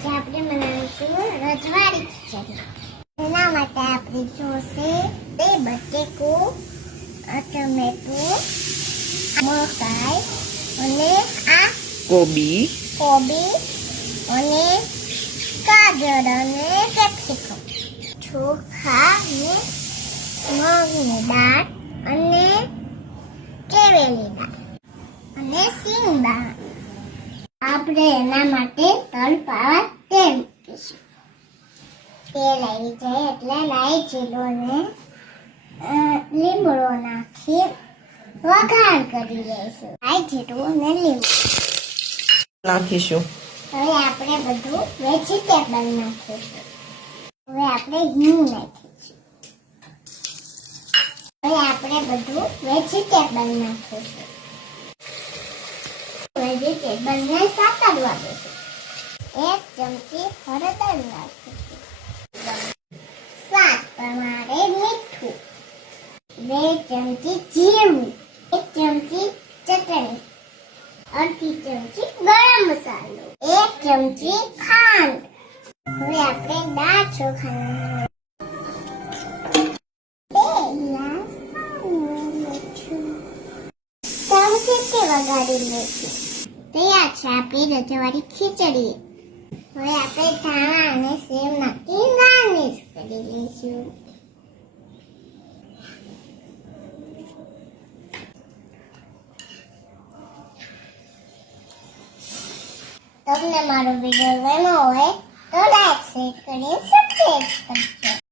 આજે આપણે બનાવીશું રજવાડી ખીચડી. એના માટે આપણે જોશે બે બટેકું, ટમેટું, મકાઈ અને આ કોબી અને ગાજર અને કેપ્સિકમ, ચોખા અને મગની દાળ અને કેળેલી દાળ અને સિંગ દાળ. આપણે એના માટે તલ પાવા તેલ મૂકીશું. તેલ આવી જાય એટલે લાઈ જીરો ને લીમડો નાખી વઘાર કરી દઈશું. લાઈ જીરું ને લીમડો નાખીશું. હવે આપણે બધું વેજીટેબલ નાખીશું. હવે આપણે હિંગ નાખીશું. હવે આપણે બધું વેજીટેબલ નાખીશું. વેજીટેબલને સાતડવા દઈશું. 1 ચમચી હળદર નાખીશું. સ્વાદ પ્રમાણે મીઠું, 2 ચમચી જીરું, 1 ચમચી ચટણી, અડધી ચમચી ગરમ મસાલો, 1 ચમચી ખાંડ. હવે આપણે દાળ ચોખાના 2 ગ્લાસ પાણી નાખીશું. વગાડી લઈશું. તૈયાર છે આપણી રજવાડી ખીચડી. હવે આપણે ધાણા અને સેવ નાખી ગાર્નિશ કરી લઈશું. તમને મારો વિડીયો ગમ્યો હોય તો લાઈક, શેર કરીને સબસ્ક્રાઇબ કરજો.